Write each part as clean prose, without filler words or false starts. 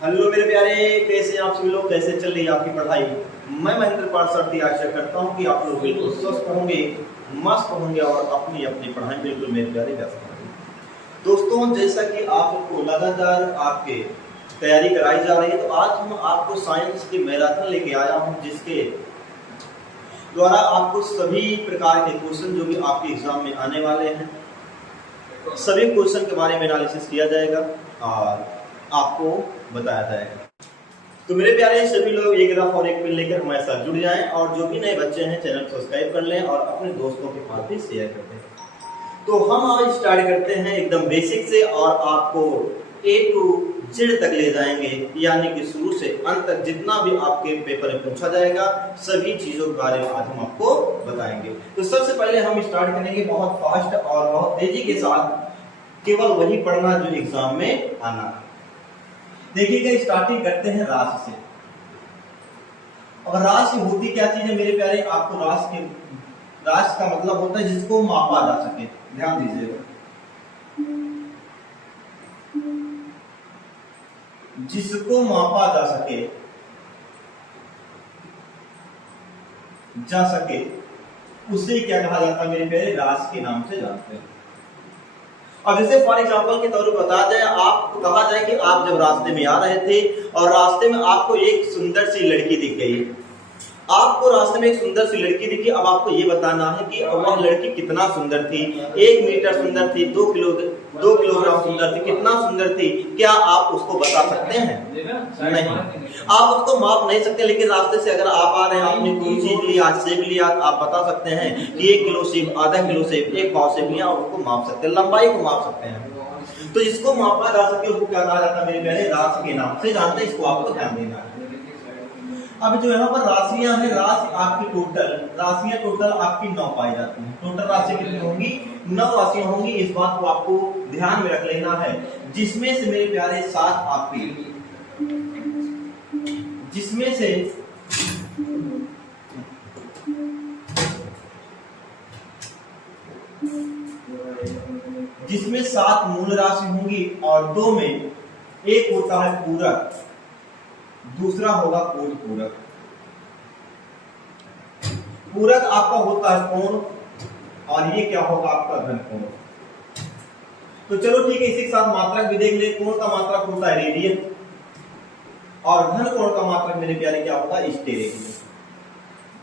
Hello मेरे प्यारे, कैसे आप सभी लोग, कैसे चल रही है आपकी पढ़ाई। मैं महेंद्र पाठशार्थी आशा करता हूँ कि आप लोग बिल्कुल स्वस्थ होंगे, मस्त होंगे और अपनी अपनी पढ़ाई बिल्कुल मेरे प्यारे व्यस्त होंगे। दोस्तों, जैसा कि आपको लगातार आपके तैयारी कराई जा रही है, तो आज हम आपको साइंस की मैराथन लेके आया हूँ, जिसके द्वारा आपको सभी प्रकार के क्वेश्चन जो कि आपके एग्जाम में आने वाले हैं, सभी क्वेश्चन के बारे में एनालिसिस किया जाएगा और आपको बताया जाएगा। तो मेरे प्यारे सभी लोग एक रफ और एक पेन लेकर हमारे साथ जुड़ जाएं और जो भी नए बच्चे हैं चैनल सब्सक्राइब कर लें और अपने दोस्तों के पास भी शेयर कर दें। तो हम आज स्टार्ट करते हैं एकदम बेसिक से और आपको A to Z तक ले जाएंगे, यानी कि शुरू से अंत तक जितना भी आपके पेपर में पूछा जाएगा सभी चीजों के बारे में आज हम आपको बताएंगे। तो सबसे पहले हम स्टार्ट करेंगे बहुत फास्ट और बहुत तेजी के साथ, केवल वही पढ़ना जो एग्जाम में आना। देखिएगा, स्टार्टिंग करते हैं राशि से। और राशि होती क्या चीज है मेरे प्यारे, आपको राशि का मतलब होता है जिसको मापा जा सके। ध्यान दीजिएगा, जिसको मापा जा सके उसे क्या कहा जाता है मेरे प्यारे, राशि के नाम से जानते हैं। अब जैसे फॉर एग्जांपल के तौर पर बता जाए, आपको कहा जाए कि आप जब रास्ते में आ रहे थे और रास्ते में आपको एक सुंदर सी लड़की दिख गई। आपको रास्ते में एक सुंदर सी लड़की दिखी। अब आपको ये बताना है कि वह लड़की कितना सुंदर थी, 1 मीटर सुंदर थी, 2 किलोग्राम सुंदर थी, कितना सुंदर थी। क्या आप उसको बता सकते हैं? नहीं, आप उसको माप नहीं सकते। लेकिन रास्ते से अगर आप आ रहे हैं, आपने कोई चीज लिया, सेब लिया, आप बता सकते हैं कि 1 किलो सेब, आधा किलो सेब, 1 पाव सेब लिया, उसको माप सकते हैं, लंबाई को माप सकते हैं। तो जिसको मापा जा सके उसको क्या कहा जाता है मेरे प्यारे, राशि के नाम से जानते हैं। इसको आपको ध्यान देना है। अब जो यहाँ पर राशियां हैं, राशियां टोटल आपकी 9 पाई जाती हैं। टोटल राशि कितनी होंगी? 9 राशियां होंगी। इस बात को आपको ध्यान में रख लेना है। जिसमें से मेरे प्यारे 7 आपकी, जिसमें से 7 मूल राशि होंगी और 2 में एक होता है पूरक, दूसरा होगा कोट पूरक। पूरक आपका होता है कोण और ये क्या होगा आपका घन कोण। तो चलो ठीक है, इसी के साथ मात्रक भी देख ले। कोण का मात्रक होता है रेडियन और घन कोण का मात्रक मेरे प्यारे क्या होता है, स्टेरेडियन।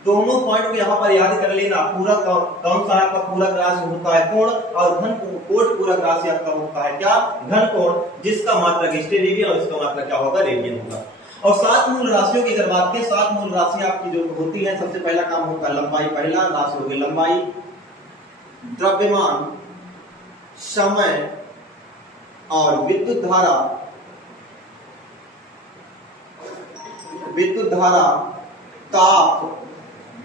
दोनों पॉइंट को यहाँ पर याद कर लेना। पूरक कौन सा आपका पूरक राशि होता है, कोण, और घन कोट पूरक राशि आपका होता है क्या, घन कोण, जिसका मात्रक स्टेरेडियन और इसका मात्रक क्या होगा, रेडियन होगा। और 7 मूल राशियों की अगर बात करें, 7 मूल राशि आपकी जो होती है, सबसे पहला काम होता है लंबाई। पहला राशि होगी लंबाई, द्रव्यमान, समय और विद्युत धारा, ताप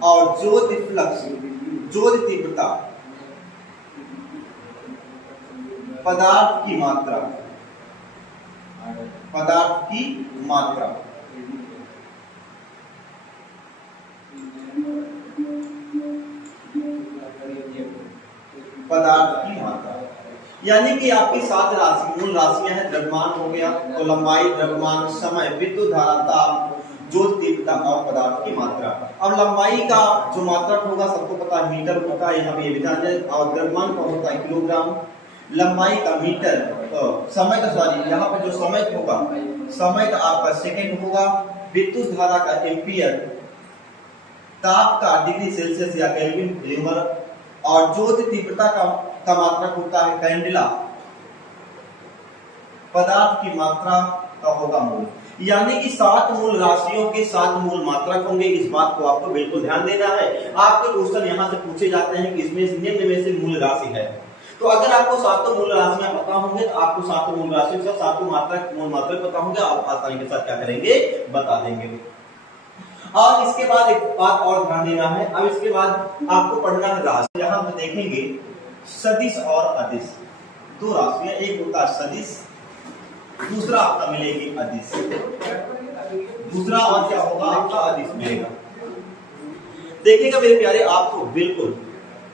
और ज्योति फ्लक्स, ज्योति तीव्रता, पदार्थ की मात्रा, यानी कि आपकी 7 राशि मूल राशियां हैं। द्रव्यमान हो गया तो लंबाई, द्रव्यमान, समय, विद्युत धारा, ताप, ज्योति तीव्रता और पदार्थ की मात्रा। अब लंबाई का जो मात्रक होगा सबको पता है, मीटर होता है, यहाँ पे ये ध्यान दें। और द्रव्यमान का होता है किलोग्राम, लंबाई का मीटर, समय का सॉरी यहाँ पे जो समय होगा, समय का आपका सेकेंड होगा, विद्युत धारा का एम्पियर, ताप का डिग्री सेल्सियस या केल्विन ल्यूमर, और ज्योति तीव्रता का मात्रक होता है कैंडेला, पदार्थ की मात्रा का होगा मूल। यानी कि 7 मूल राशियों के 7 मूल मात्रक होंगे। इस बात को आपको बिल्कुल ध्यान देना है। आपके क्वेश्चन यहाँ से पूछे जाते हैं कि इसमें निम्न में से मूल राशि है। तो अगर आपको 7 मूल राशियां पता होंगे तो आपको 7 मूल राशियों से 7 मूल मात्रक पता होंगे, आप आसानी के साथ क्या करेंगे, बता देंगे। और इसके बाद एक बात और ध्यान देना है। अब इसके बाद आपको पढ़ना है राशि। यहाँ पे देखेंगे सदिश और अदिश, 2 राशियां, एक होता है सदिश, दूसरा आपका मिलेगी अदिश। दूसरा और क्या होगा आपका, अदिश मिलेगा। देखिएगा मेरे प्यारे, आपको बिल्कुल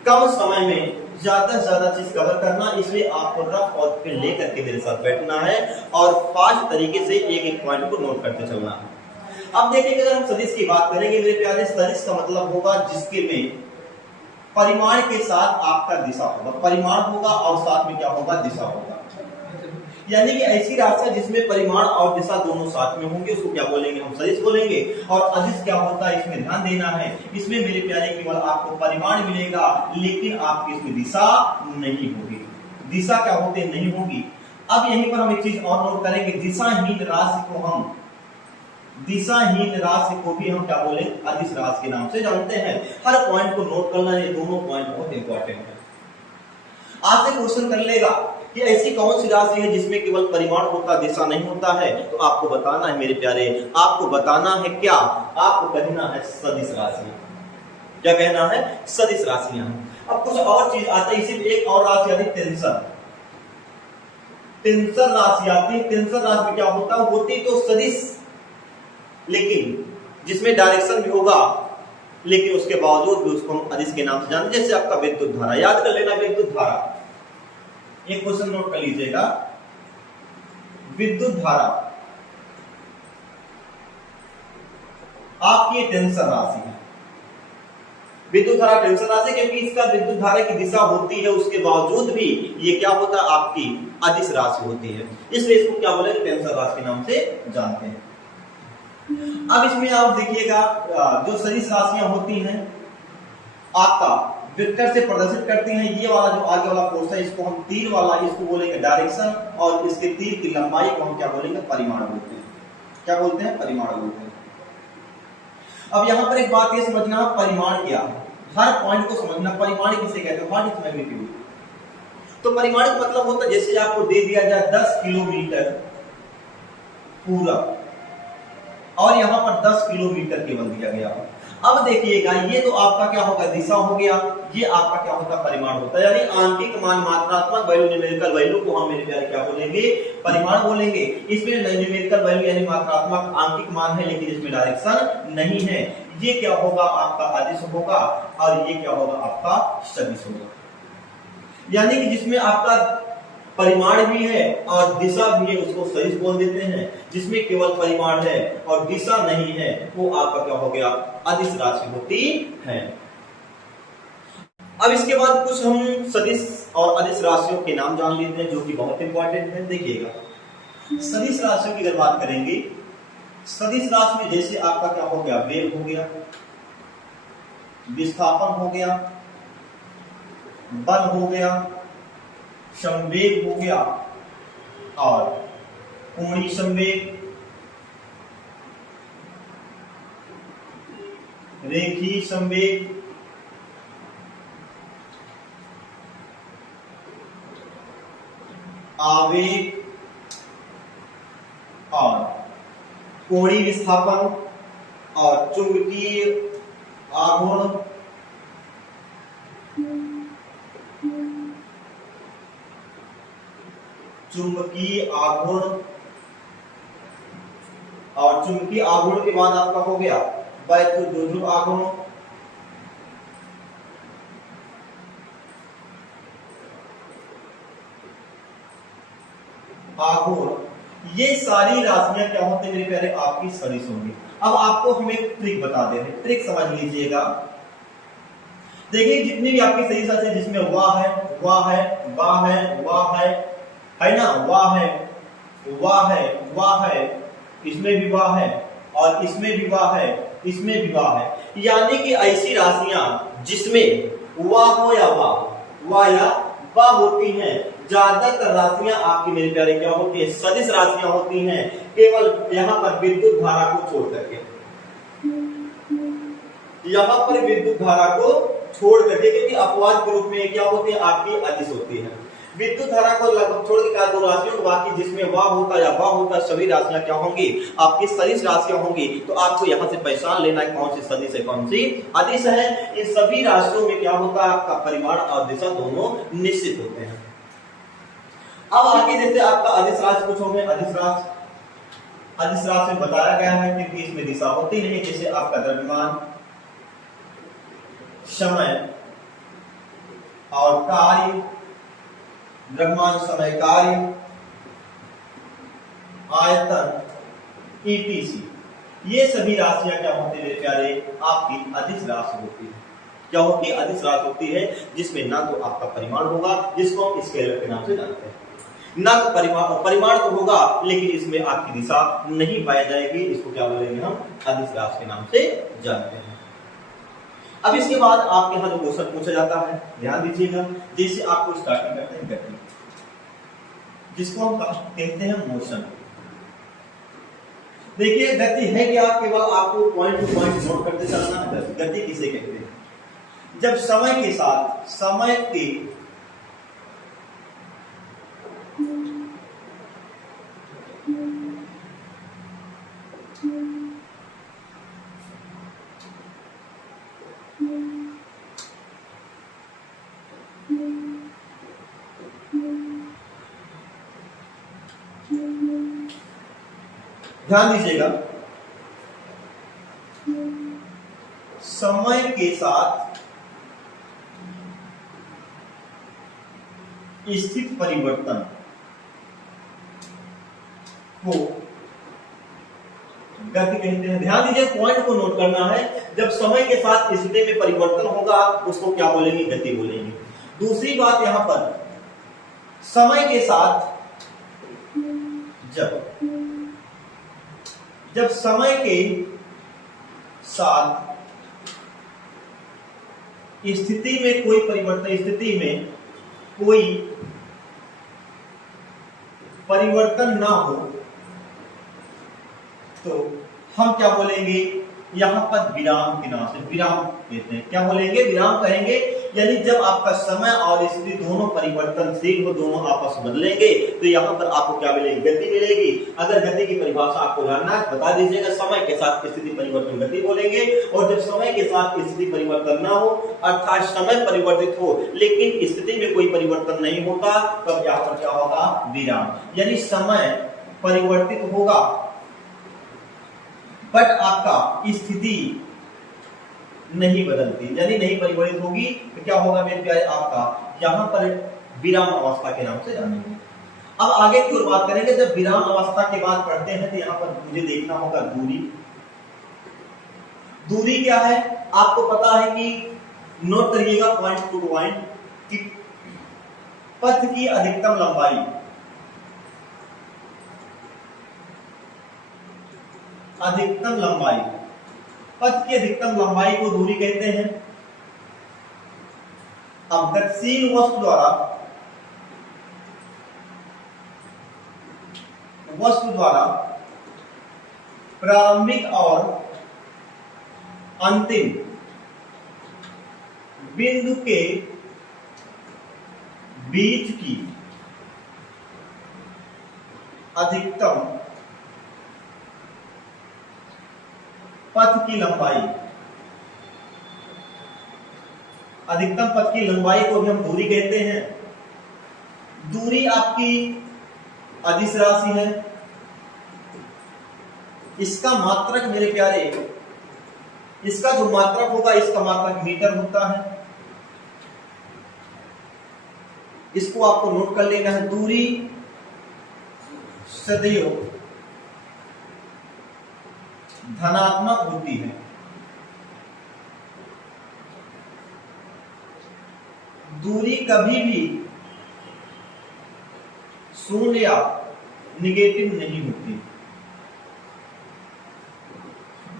कम समय में ज्यादा से ज्यादा चीज कवर करना, इसलिए आपको रफ और पेन लेकर के मेरे साथ बैठना है और फास्ट तरीके से एक एक पॉइंट को नोट करते चलना है। अब देखिए अगर हम सदिश की बात करेंगे मेरे प्यारे, सदिश का मतलब होगा जिसके में परिमाण के साथ आपका दिशा होगा, परिमाण होगा और साथ में क्या होगा, दिशा होगा। यानी कि ऐसी राशि जिसमें परिमाण और दिशा दोनों साथ में होंगे उसको क्या बोलेंगे, हम सदिश बोलेंगे। और अदिश क्या होता है, इसमें ध्यान देना है, इसमें मेरे प्यारे केवल आपको परिमाण मिलेगा लेकिन आपकी इसमें दिशा नहीं होगी। दिशा क्या होती है, नहीं होगी। अब यहीं पर हम एक चीज और नोट करेंगे, दिशाहीन राशि को भी हम क्या बोले, अदिश राशि के नाम से जानते हैं। हर पॉइंट को नोट करना, ये दोनों पॉइंट बहुत इंपॉर्टेंट है। आपसे क्वेश्चन कर लेगा कि ऐसी कौन सी राशि है जिसमें केवल परिमाण होता दिशा नहीं होता है, तो आपको बताना है मेरे प्यारे, आपको बताना है क्या, आपको कहना है सदिश राशि। क्या कहना है, सदिश राशियां। अब कुछ और चीज आती है, इसी एक और राशि आती है टेंशन। टेंशन राशि आती है। टेंशन राशि में क्या होता है, होती तो सदिश लेकिन जिसमें डायरेक्शन भी होगा लेकिन उसके बावजूद भी उसको हम अदिश के नाम से जानते हैं। जैसे आपका विद्युत धारा, याद कर लेना विद्युत धारा, एक क्वेश्चन नोट कर लीजिएगा, विद्युत धारा आपकी टेंशन राशि है। विद्युत धारा टेंशन राशि, क्योंकि इसका विद्युत धारा की दिशा होती है उसके बावजूद भी ये क्या होता है, आपकी अदिश राशि होती है, इसलिए इसको क्या बोलेंगे, टेंशन राशि के नाम से जानते हैं। अब इसमें आप देखिएगा जो सदिश राशियां होती हैं आपका वेक्टर से प्रदर्शित करती हैं। ये वाला जो आगे वाला पोर्शन है इसको हम तीर वाला, इसको बोलेंगे डायरेक्शन, और इसके तीर की लंबाई को हम क्या बोलेंगे, परिमाण बोलते हैं। क्या बोलते हैं, परिमाण बोलते हैं। अब यहां पर एक बात ये समझना, परिमाण क्या है, हर पॉइंट को समझना। परिमाण किसे कहते हैं, व्हाट इज मैग्नीट्यूड। तो परिमाण का मतलब होता है जैसे आपको दे दिया जाए 10 किलोमीटर पूरा और यहां पर 10 किलोमीटर केवल दिया गया। अब देखिएगा ये तो आपका क्या होगा, दिशा हो गया, ये आपका क्या होता है, परिमाण होता है। यानी आंतरिक मान, मात्रात्मक वैल्यू, न्यूमेरिकल वैल्यू को हम मेरे प्यारे क्या बोलेंगे, परिमाण बोलेंगे। इसमें न्यूमेरिकल वैल्यू यानी मात्रात्मक आंतरिक मान है लेकिन इसमें डायरेक्शन नहीं है। ये क्या होगा, आपका अदिश होगा और ये क्या होगा, आपका सदिश होगा। यानी कि जिसमें आपका परिमाण भी है और दिशा भी है उसको सदिश बोल देते हैं, जिसमें केवल परिमाण है और दिशा नहीं है वो आपका क्या हो गया, अदिश राशि होती है। अब इसके बाद कुछ हम सदिश और अदिश राशियों के नाम जान लेते हैं जो कि बहुत इंपॉर्टेंट है। देखिएगा सदिश राशियों की अगर बात करेंगे, सदिश राशि में जैसे आपका क्या हो गया, वेग हो गया, विस्थापन हो गया, बल हो गया, संवेग हो गया और कोणीय संवेग, रेखीय संवेग, आवेग और कोणीय विस्थापन और चुंबकीय आघूर्ण, चुंबकीय आघूर्ण और चुंबकीय आघूर्ण के बाद आपका हो गया वैद्युत आघूर्ण, ये सारी राशियां क्या होती है मेरे प्यारे, आपकी सदिश होंगी। अब आपको हम एक ट्रिक बता दे रहे, ट्रिक समझ लीजिएगा। देखिए जितनी भी आपकी सदिश राशि जिसमें वाह है, वाह है, वाह है, वाह है ना, वाह है, वाह है, वाह है, इसमें भी वाह है और इसमें भी वाह है, इसमें भी वाह है। यानी कि ऐसी राशियां जिसमें वाह हो या वाह या वाह होती हैं, ज्यादातर राशियां आपकी मेरे प्यारे क्या होती है, सदिश राशियां होती हैं, केवल यहां पर विद्युत धारा को छोड़ करके, यहां पर विद्युत धारा को छोड़ करके, क्योंकि अपवाद के रूप में क्या होती है, आपकी अदिश होती है। विद्युत धारा को लगभग छोड़ के दो राशियों को बाकी जिसमें वाह होता या वाह होता सभी राशियां क्या होंगी, आपकी सदिश राशियां होंगी। तो आपको यहां से पहचान लेना है कौन सी सदिश है कौन सी अदिश है। इन सभी राशियों में क्या होता है, आपका परिमाण और दिशा दोनों निश्चित होते हैं। अब आगे जैसे आपका अदिश राशि कुछ हो गए, अदिश राशि में बताया गया है क्योंकि इसमें दिशा होती नहीं, जैसे आपका द्रव्यमान, समय, और कार्य, द्रव्यमान समय कार्य, आयतन, ईपीसी, ये सभी राशियां क्या होती है मेरे प्यारे, आपकी अदिश राशि होती है। क्या होती है? अदिश राशि होती है, जिसमें ना तो आपका परिमाण होगा, जिसको हम स्केलर के नाम से जानते हैं, ना तो परिमाण तो होगा, लेकिन इसमें आपकी दिशा नहीं पाई जाएगी। इसको क्या बोलेंगे हम? अदिश राशि के नाम से जानते हैं। अब इसके बाद आपके यहाँ जो क्वेश्चन पूछा जाता है, ध्यान दीजिएगा। जैसे आपको स्टार्टिंग करते हैं गति, जिसको हम कहते हैं मोशन। देखिए गति है क्या, केवल आपको पॉइंट टू पॉइंट नोट करते चलना है। गति किसे कहते हैं? जब समय के साथ, समय के ध्यान दीजिएगा, समय के साथ स्थित परिवर्तन को गति कहते हैं। ध्यान दीजिए, पॉइंट को नोट करना है। जब समय के साथ स्थिति में परिवर्तन होगा, उसको क्या बोलेंगे? गति बोलेंगे। दूसरी बात यहां पर, समय के साथ जब समय के साथ स्थिति में कोई परिवर्तन, स्थिति में कोई परिवर्तन ना हो, तो हम क्या बोलेंगे? यहां पर विराम के नाम से विराम कहते हैं। क्या बोलेंगे? विराम कहेंगे। यानी जब आपका समय और स्थिति दोनों परिवर्तनशील हो, दोनों आपस में बदलेंगे, तो यहां पर आपको क्या मिलेगी? गति मिलेगी। अगर गति की परिभाषा आपको जानना है, बता दीजिएगा। समय के साथ स्थिति परिवर्तन गति बोलेंगे, और जब समय के साथ स्थिति परिवर्तन ना हो, अर्थात समय परिवर्तित हो लेकिन स्थिति में कोई परिवर्तन नहीं होता, तब यहाँ पर क्या होगा? विराम। यानी समय परिवर्तित होगा बट आपका स्थिति नहीं बदलती, यानी नहीं परिवर्तित होगी, तो क्या होगा मेरे प्यारे? आपका यहां पर विराम अवस्था के नाम से जानेंगे। अब आगे की ओर बात करेंगे। जब विराम अवस्था के बाद पढ़ते हैं, तो यहां पर मुझे देखना होगा दूरी। दूरी क्या है? आपको पता है कि, नोट करिएगा पॉइंट टू पॉइंट, कि पथ की अधिकतम लंबाई, अधिकतम लंबाई, पथ की अधिकतम लंबाई को दूरी कहते हैं। अब गतिशील वस्तु द्वारा प्रारंभिक और अंतिम बिंदु के बीच की अधिकतम पथ की लंबाई, अधिकतम पथ की लंबाई को भी हम दूरी कहते हैं। दूरी आपकी अदिश राशि है। इसका मात्रक मेरे प्यारे, इसका जो मात्रक होगा, इसका मात्रक मीटर होता है। इसको आपको नोट कर लेना है। दूरी सदैव धनात्मक होती है। दूरी कभी भी शून्य या निगेटिव नहीं होती।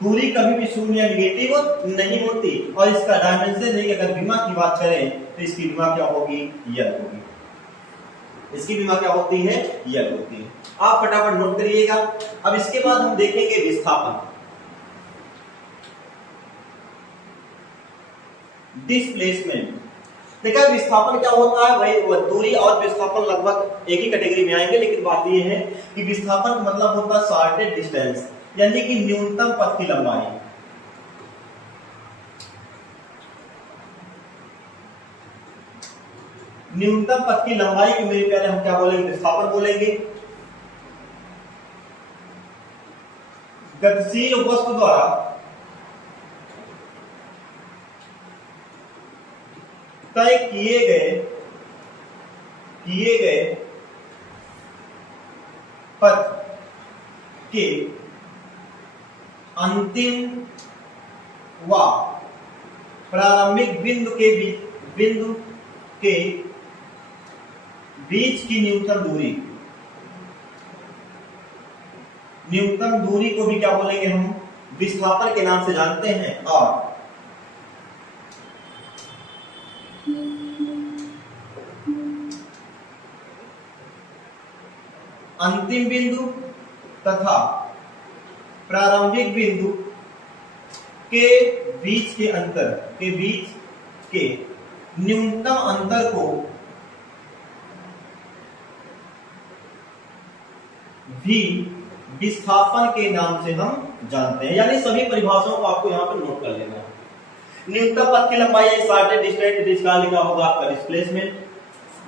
दूरी कभी भी शून्य या निगेटिव नहीं होती। और इसका डायमेंशन है कि अगर विमा की बात करें, तो इसकी विमा क्या होगी? यल होगी। इसकी विमा क्या होती है? यल होती है। आप फटाफट नोट करिएगा। अब इसके बाद हम देखेंगे विस्थापन, डिस्प्लेसमेंट। देखा, विस्थापन क्या होता है? वही दूरी और विस्थापन लगभग एक ही कैटेगरी में आएंगे, लेकिन बात यह है कि विस्थापन का मतलब होता है शॉर्टेज डिस्टेंस, यानी कि न्यूनतम पथ की लंबाई। न्यूनतम पथ की लंबाई को मेरे प्यारे हम क्या बोलेंगे? विस्थापन बोलेंगे। गतिशील वस्तु द्वारा तय किए गए पथ के अंतिम व प्रारंभिक बिंदु के बीच की न्यूनतम दूरी को भी क्या बोलेंगे हम, विस्थापन के नाम से जानते हैं। और अंतिम बिंदु तथा प्रारंभिक बिंदु के बीच के न्यूनतम अंतर को भी विस्थापन के नाम से हम जानते हैं। यानी सभी परिभाषाओं को आपको यहाँ पर नोट कर लेना है। न्यूनतम पथ की लंबाई है, स्टार्टेड डिस्टेंस, जिसका लिखा होगा आपका डिस्प्लेसमेंट।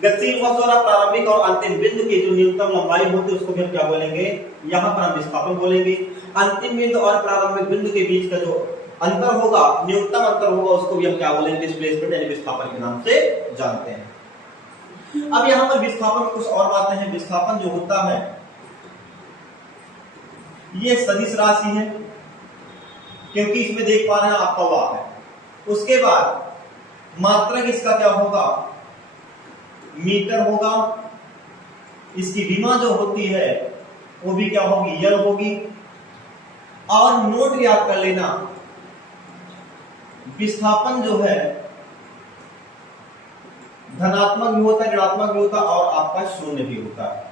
गतिशील वस्तु द्वारा प्रारंभिक और अंतिम बिंदु की जो न्यूनतम लंबाई होती है उसको भी हम क्या बोलेंगे, यहाँ पर हम विस्थापन बोलेंगे। अंतिम बिंदु और प्रारंभिक बिंदु के बीच का जो अंतर होगा, न्यूनतम अंतर होगा, उसको भी हम क्या बोलेंगे, डिस्प्लेसमेंट यानी विस्थापन के नाम से जानते हैं। अब यहाँ पर विस्थापन कुछ और बातें हैं। विस्थापन जो होता है ये सदिश राशि है, क्योंकि इसमें देख पा रहे हैं आपका वाह है। उसके बाद मात्रक इसका क्या होगा, मीटर होगा। इसकी विमा जो होती है वो भी क्या होगी, यल होगी। और नोट याद कर लेना, विस्थापन जो है धनात्मक भी होता है, ऋणात्मक भी होता है और आपका शून्य भी होता है।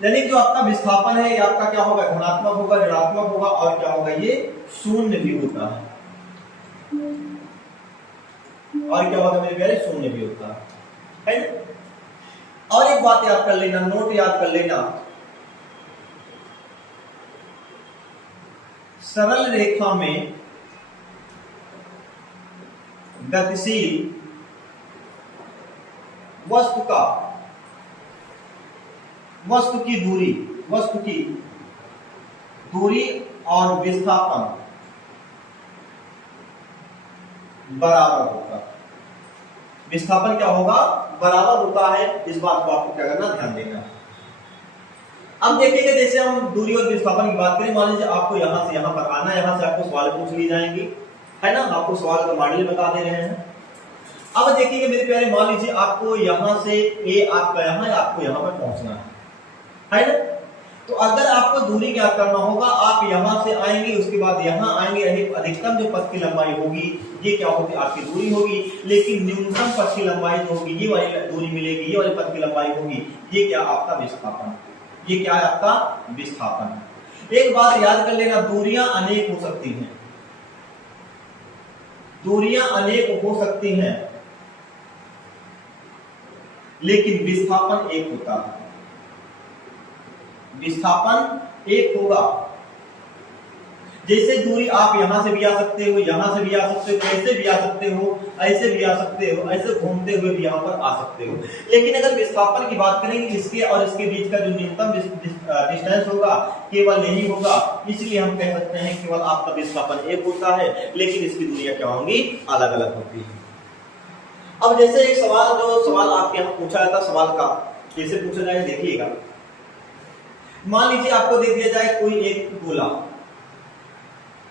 यानी जो आपका विस्थापन है ये आपका क्या होगा, धनात्मक होगा, ऋणात्मक होगा और क्या होगा, ये शून्य भी होता है। और क्या होगा मेरे प्यारे, शून्य भी होता है ना। और एक बात याद कर लेना, नोट याद कर लेना, सरल रेखा में गतिशील वस्तु की दूरी और विस्थापन बराबर होगा। विस्थापन क्या होगा, बराबर होता है। इस बात को आपको क्या करना, ध्यान देना। अब देखेंगे, जैसे हम दूरी और विस्थापन की बात करें, मान लीजिए आपको यहां से यहां पर आना है, यहां से आपको सवाल पूछ ली जाएंगी, है ना, आपको सवाल का मॉडल बता दे रहे हैं। अब देखिए मेरे प्यारे, मान लीजिए आपको यहां से ए आपका यहां, आपको यहां पर पहुंचना है ना। तो अगर आपको दूरी ज्ञात करना होगा, आप यहां से आएंगे, उसके बाद यहां आएंगे, अधिकतम जो पथ की लंबाई होगी ये क्या होगी, आपकी दूरी होगी। लेकिन न्यूनतम पथ की लंबाई जो होगी, ये वाली दूरी मिलेगी, ये वाली पथ की लंबाई होगी, ये क्या आपका विस्थापन, ये क्या है आपका विस्थापन। एक बात याद कर लेना, दूरियां अनेक हो सकती हैं, दूरियां अनेक हो सकती हैं, लेकिन विस्थापन एक होता है। विस्थापन एक होगा। जैसे दूरी आप यहां से भी आ सकते हो, यहां से भी आ सकते हो, ऐसे भी आ सकते हो, ऐसे भी आ सकते हो, ऐसे घूमते हुए भी यहां पर आ सकते हो। लेकिन अगर विस्थापन की बात करेंगे, इसके और इसके बीच का जो न्यूनतम डिस्टेंस होगा केवल यही होगा। इसलिए हम कह सकते हैं केवल आपका विस्थापन एक होता है, लेकिन इसकी दूरियां क्या होंगी, अलग अलग होती है। अब जैसे एक सवाल आपके यहाँ पूछा जाता, सवाल का कैसे पूछा जाए देखिएगा। मान लीजिए आपको दे दिया जाए कोई एक गोला,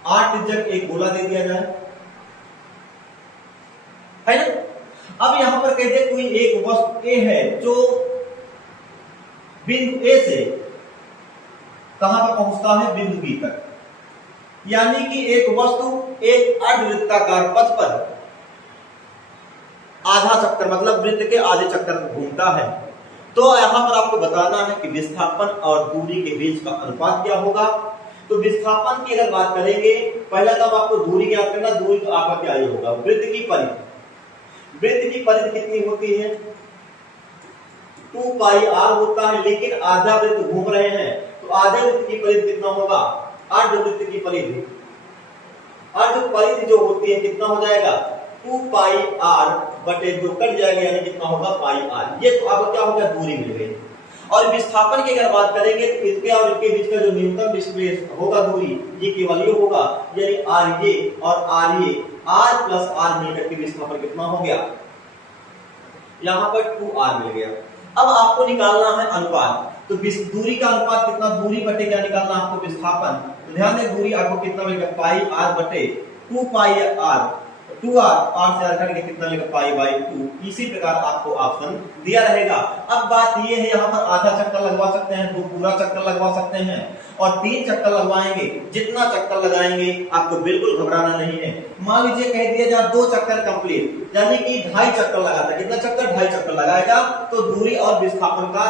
8 त्रिज्यक एक गोला दे दिया जाए, है ना। अब यहां पर कहते हैं कोई एक वस्तु ए है जो बिंदु ए से कहां पर पहुंचता है, बिंदु बी तक। यानी कि एक वस्तु एक अर्धवृत्ताकार पथ पर आधा चक्कर, मतलब वृत्त के आधे चक्कर घूमता है। तो यहां पर आपको बताना है कि विस्थापन और दूरी के बीच का अनुपात क्या होगा। तो विस्थापन की अगर बात करेंगे, पहला तो आपको दूरी ज्ञात करना। दूरी तो आपका क्या ही होगा, वृत्त की परिधि। वृत्त की परिधि कितनी होती है, 2 पाई r होता है। लेकिन आधा वृत्त घूम रहे हैं, तो आधे वृत्त की परिधि कितना होगा, अर्धवृत्त की परिधि। अर्धपरिधि जो होती है कितना हो जाएगा, 2 पाई r बटे 2 कट जाएगा, यानी कितना होगा, पाई r। ये तो अब क्या होगा, दूरी मिल गई। और विस्थापन की अगर बात करेंगे तो इसके और इनके बीच का जो न्यूनतम डिस्प्लेस होगा दूरी, ये केवल ये होगा, यानी आर ये और आर ये r प्लस r मिलकर के विस्थापन कितना हो गया, यहां पर 2r मिल गया। अब आपको निकालना है अनुपात, तो दूरी का अनुपात कितना, दूरी बटे क्या निकालना आपको, विस्थापन। तो ध्यान दें दूरी आपको कितना मिलेगा, पाई r बटे 2 पाई r, 2r, r से r कट के कितना मिलेगा, पाई बाई 2। इसी प्रकार आपको ऑप्शन दिया रहेगा। अब बात ये है, यहाँ पर आधा चक्कर लगवा सकते हैं, 2 पूरा चक्कर लगवा सकते हैं और 3 चक्कर लगवाएंगे। जितना चक्कर लगाएंगे आपको बिल्कुल घबराना नहीं है। मान लीजिए कह दिया जाए 2 चक्कर कंप्लीट, यानी कि 2.5 चक्कर लगाता, कितना चक्कर, 2.5 चक्कर लगाएगा, तो दूरी और विस्थापन का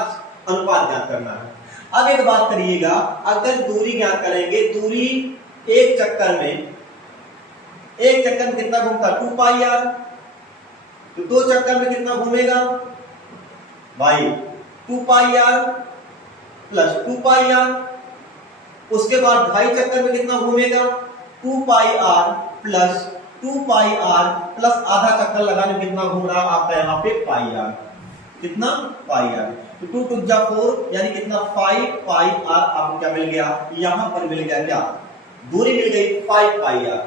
अनुपात ज्ञात करना है। अब एक बात करिएगा, अगर दूरी ज्ञात करेंगे, दूरी एक चक्कर में कितना घूमता, 2 पाई r, तो 2 चक्कर में कितना घूमेगा भाई, 2 पाई r प्लस 2 पाई r। उसके बाद 2.5 चक्कर में कितना घूमेगा, 2 पाई r प्लस 2 पाई r प्लस आधा चक्कर लगाने में कितना घूम रहा आपका यहाँ पे, पाई r, कितना, पाई r। तो 2 टू जा 4 यानी कितना, 5 पाई r आपको क्या मिल गया, यहां पर मिल गया क्या, दूरी मिल गई 5 पाई r।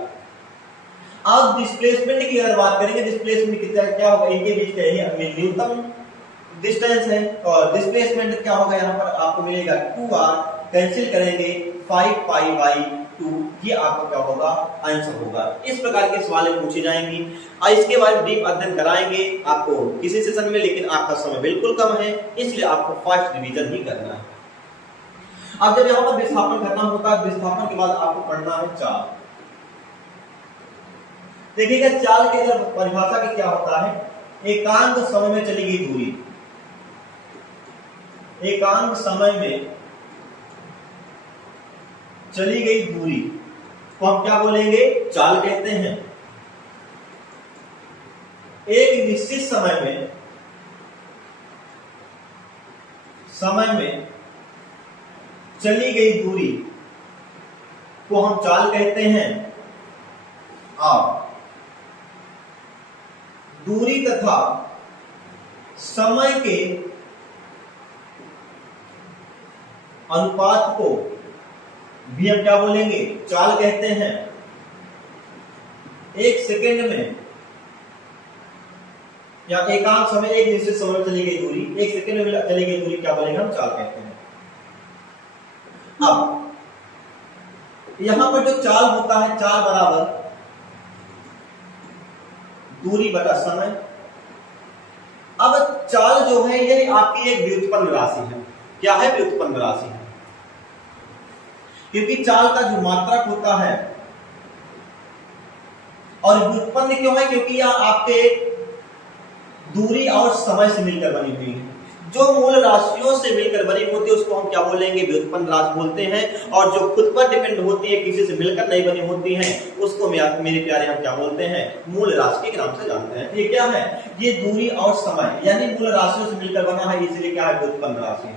अब डिस्प्लेसमेंट की अगर बात करेंगे, डिस्प्लेसमेंट कितना क्या होगा, इनके बीच का यही न्यूनतम डिस्टेंस है, और डिस्प्लेसमेंट क्या होगा, यहाँ पर आपको मिलेगा 2r, कैंसिल करेंगे 5 पाई बाई 2, ये आपका क्या होगा, आंसर होगा। इस प्रकार के सवाल पूछे जाएंगी और इसके बाद डीप अध्ययन कराएंगे आपको किसी सेशन में, लेकिन आपका समय बिल्कुल कम है, इसलिए आपको फर्स्ट रिवीजन ही करना है। अब जब यहाँ पर विस्थापन करना होता है, विस्थापन के बाद आपको पढ़ना है चाल। देखिएगा चाल के अंदर परिभाषा की क्या होता है, एकांक समय में चली गई दूरी, एकांक समय में चली गई दूरी को हम क्या बोलेंगे, चाल कहते हैं। एक निश्चित समय में चली गई दूरी को हम चाल कहते हैं। और दूरी तथा समय के अनुपात को भी हम क्या बोलेंगे, चाल कहते हैं। एक सेकेंड में या एकांक समय, एक निश्चित समय में चली गई दूरी, एक सेकेंड में चली गई दूरी क्या बोलेंगे, हम चाल कहते हैं। अब यहां पर जो चाल होता है, चाल बराबर दूरी बटा समय। अब चाल जो है ये आपकी एक व्युत्पन्न राशि है। क्या है, व्युत्पन्न राशि है, क्योंकि चाल का जो मात्रक होता है, और व्युत्पन्न क्यों है, क्योंकि यह आपके दूरी और समय से मिलकर बनी हुई है। जो मूल राशियों से मिलकर बनी होती है उसको हम क्या बोलेंगे, व्युत्पन्न राशि बोलते हैं। और जो खुद पर डिपेंड होती है, किसी से मिलकर नहीं बनी होती है, उसको मेरे प्यारे हम क्या बोलते हैं, मूल राशि के नाम से जानते हैं। ये क्या है, ये दूरी और समय यानी मूल राशियों से मिलकर बना है, इसलिए क्या है, व्युत्पन्न राशि।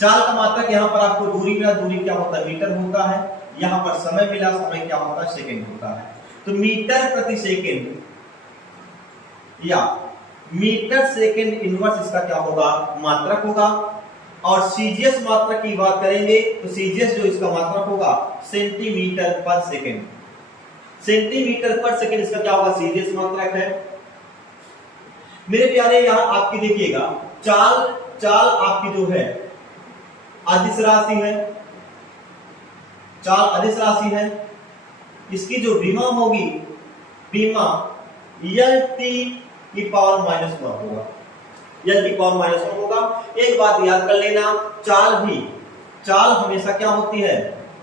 चाल का मात्रक यहाँ पर आपको दूरी मिला, दूरी क्या होता है, मीटर होता है। यहाँ पर समय मिला, समय क्या होता है, सेकेंड होता है। तो मीटर प्रति सेकेंड या मीटर सेकेंड इनवर्स इसका क्या होगा, मात्रक होगा। और सीजीएस मात्रक की बात करेंगे तो सीजीएस जो इसका मात्रक होगा, सेंटीमीटर पर सेकेंड। सेंटीमीटर पर सेकेंड इसका क्या होगा, सीजीएस मात्रक है। मेरे प्यारे यहां आपकी देखिएगा चाल आपकी जो है अदिश राशि है, चाल अदिश राशि है। इसकी जो विमा होगी, विमा lt की पावर -1 होगा, lt की पावर -1 होगा। एक बात याद कर लेना, चाल हमेशा क्या होती है,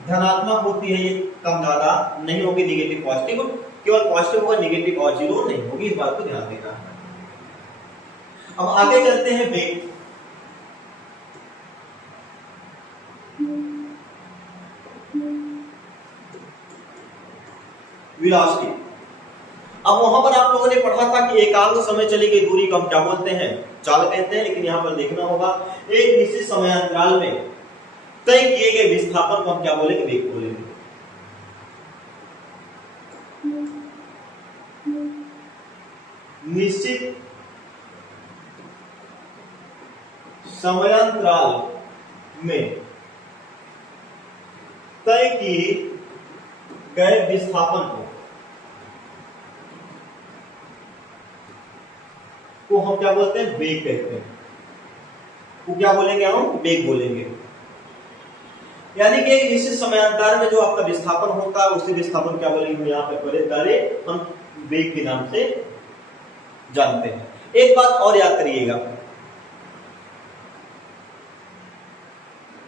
धनात्मक होती है, ये कम ज्यादा नहीं होगी, निगेटिव पॉजिटिव, केवल पॉजिटिव होगा, निगेटिव और जीरो नहीं होगी, इस बात को ध्यान देना है। अब आगे चलते हैं वेग। वेलोसिटी। अब वहां पर आप लोगों ने पढ़ा था कि एकांक समय चली गई दूरी को हम क्या बोलते हैं, चाल कहते हैं। लेकिन यहां पर देखना होगा, एक निश्चित समय अंतराल में तय किए गए विस्थापन को हम क्या बोलेंगे, वेग बोलेंगे। निश्चित समयांतराल में तय किए गए विस्थापन को को हम क्या बोलते हैं, वेग कहते हैं। वो क्या बोलेंगे, हम वेग बोलेंगे। यानी कि एक निश्चित समयांतर में जो आपका विस्थापन होता है उसी विस्थापन क्या बोलेंगे, हम यहाँ पे त्वरित कार्य हम वेग के नाम से जानते हैं। एक बात और याद करिएगा,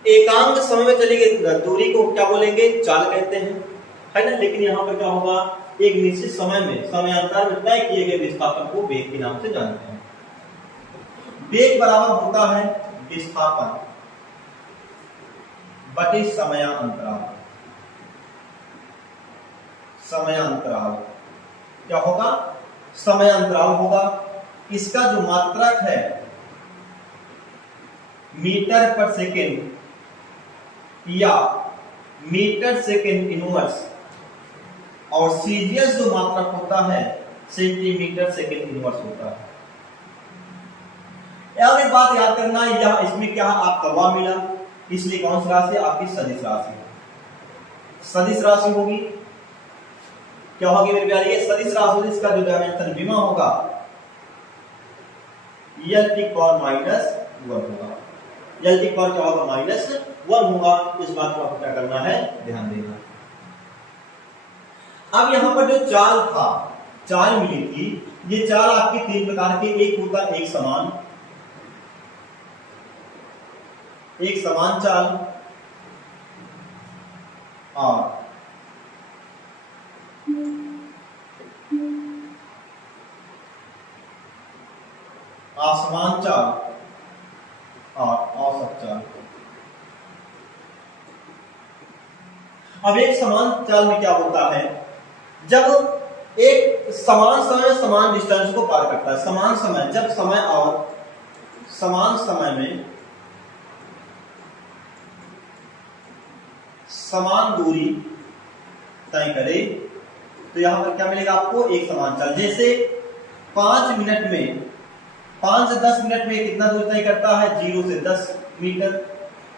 एकांक समय में चली गई दूरी को क्या बोलेंगे, चाल कहते हैं, है ना। लेकिन यहाँ पर क्या होगा, एक निश्चित समय में समयांतर में तय किए गए विस्थापन को वेग के नाम से जानते हैं। वेग बराबर होता है विस्थापन बटे समयांतराल। समयांतराल क्या होगा, समयांतराल होगा। इसका जो मात्रक है मीटर पर सेकेंड या मीटर सेकेंड इनवर्स, और सीजीएस जो मात्रक होता है सेंटीमीटर सेकेंड इनवर्स होता है। और एक बात याद करना, यह इसमें क्या आपका वह मिला, इसलिए कौन सी राशि, आपकी सदिश राशि। सदिश राशि होगी, क्या होगी मेरे प्यारे, ये सदिश राशि, इसका जो डायमेंशन विमा होगा यल की पावर -1 होगा। यल की पावर क्या होगा, -1 होगा। इस बात को आपको क्या करना है, ध्यान देना। अब यहां पर जो चाल था, चाल मिली थी, ये चाल आपकी 3 प्रकार की, एक होता एक समान, एक समान चाल, और असमान चाल और औसत चाल। अब एक समान चाल में क्या होता है, जब एक समान समय समान डिस्टेंस को पार करता है, समान समय, जब समय और समान समय में समान दूरी तय करे, तो यहां पर क्या मिलेगा आपको, एक समान चाल। जैसे 5 मिनट में, 5 से 10 मिनट में कितना दूरी तय करता है, 0 से 10 मीटर।